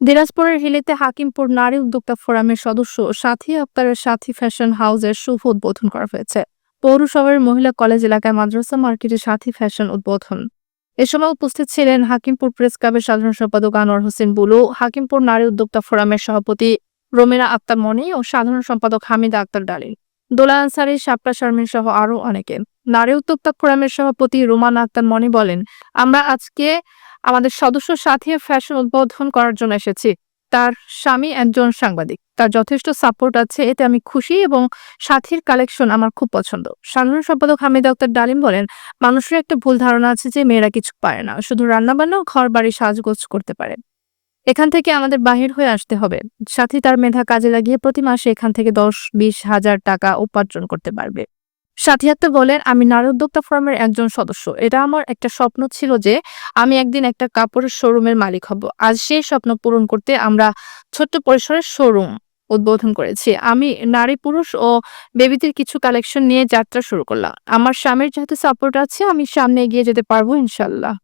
দিনাজপুরের হিলিতে হাকিমপুর নারী উদ্যোক্তা ফোরামের সদস্য সাথী আক্তারের সাথী ফ্যাশন হাউসের শুভ উদ্বোধন করা হয়েছে। পৌরসভার মহিলা কলেজ এলাকায় মাদ্রাসা মার্কেটে সাথী ফ্যাশন উদ্বোধন। এ সময় উপস্থিত ছিলেন হাকিমপুর প্রেস ক্লাবের সাধারণ সম্পাদক আনোয়ার হোসেন বুলু, হাকিমপুর নারী উদ্যোক্তা ফোরামের সভাপতি রোমেনা আক্তার মনি ও সাধারণ সম্পাদক হামিদা আক্তার ডালিল, দোলা আনসারী, শাপলা শারমিন সহ আরো অনেকে। নারী উদ্যোক্তা ফোরামের সভাপতি রোমানা আক্তার মনি বলেন, আমরা আজকে আমাদের সদস্য সাথী ফ্যাশন উদ্বোধন করার জন্য এসেছি। তার স্বামী একজন সাংবাদিক। তার যথেষ্ট সাপোর্ট আছে, এতে আমি খুশি এবং সাথীর কালেকশন আমার খুব পছন্দ। সাধারণ সম্পাদক হামিদ আক্তার ডালিম বলেন, মানুষের একটা ভুল ধারণা আছে যে মেয়েরা কিছু পারে না, শুধু রান্নাবান্না ও ঘর বাড়ি সাজগোজ করতে পারে। এখান থেকে আমাদের বাহির হয়ে আসতে হবে। সাথী তার মেধা কাজে লাগিয়ে প্রতি মাসে এখান থেকে ১০-২০ হাজার টাকা উপার্জন করতে পারবে। সাথী আক্তার বলেন, আমি নারী উদ্যোক্তা ফোরামের একজন সদস্য। এটা আমার একটা স্বপ্ন ছিল যে আমি একদিন একটা কাপড়ের শোরুমের মালিক হব। আজ সেই স্বপ্ন পূরণ করতে আমরা ছোট্ট পরিসরের শোরুম উদ্বোধন করেছি। আমি নারী, পুরুষ ও বেবিদের কিছু কালেকশন নিয়ে যাত্রা শুরু করলাম। আমার স্বামীর যেহেতু সাপোর্ট আছে, আমি সামনে এগিয়ে যেতে পারবো ইনশাল্লাহ।